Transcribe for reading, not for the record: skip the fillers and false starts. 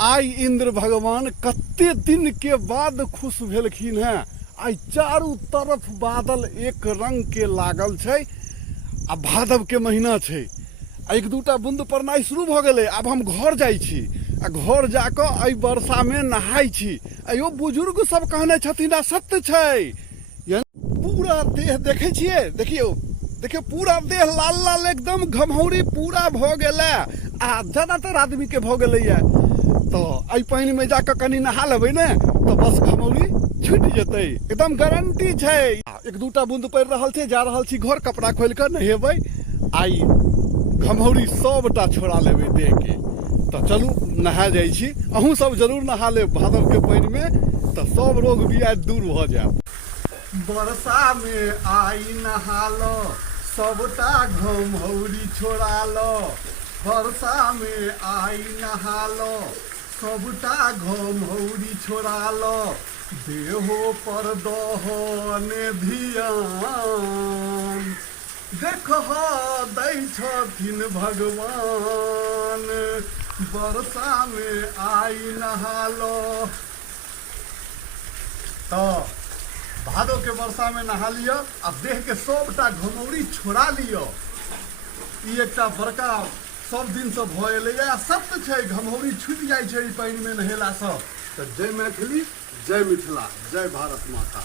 आई इंद्र भगवान कते दिन के बाद खुश भेलखिन हैं। आई चारू तरफ बादल एक रंग के लागल छै। आ भादव के महीना छै। एक दूटा बूंद पड़नाइ शुरू भ गेलै। आब हम घर जाइ छी आ घर जाकऽ एहि वर्षा में नहाय छी। अयो बुजुर्ग सब कहने छथिन आ सत्य छै। पूरा देह देखे छियै, देखियो देखियो पूरा देह लाल लाल एकदम घमौरी पूरा भ गेलै। आ ज्यादातर आदमी के भ गेलैया। तो एहि पानि में जाकर कनी नहा लेबै ने तो बस घमौरी छूट जेतै, एकदम गारंटी छै। एक दूटा बूंद पड़ि रहल छै, जा रहल छी घर, कपड़ा खोल कर नहेबै। आई घमौरी सबटा छोड़ा लेबै देह के। तो चलू नहा जाइ छी, अहूँ सब जरूर नहा लेब भादव के पानि में, तो सब रोग बियाद दूर भ जायत। वर्षा में आई नहा लो, सबटा घमौरी छोड़ा लो। वर्षा में आई नहा लो, सबटा घमौरी छोड़ा लो। देहो पर दहने धियान, देखह दै छथिन भगवान। वर्षा में आई नहा लो। तो भादव के वर्षा में नहा लियो, आ देह के सबटा घमौरी छोड़ा लियो। ई एकटा बड़का सब दिन से भ एलैया। सत्य छै, घमौरी छूट जाइ छै पानि में नहेला से। तो जय मैथिली, जय मिथिला, जय भारत माता।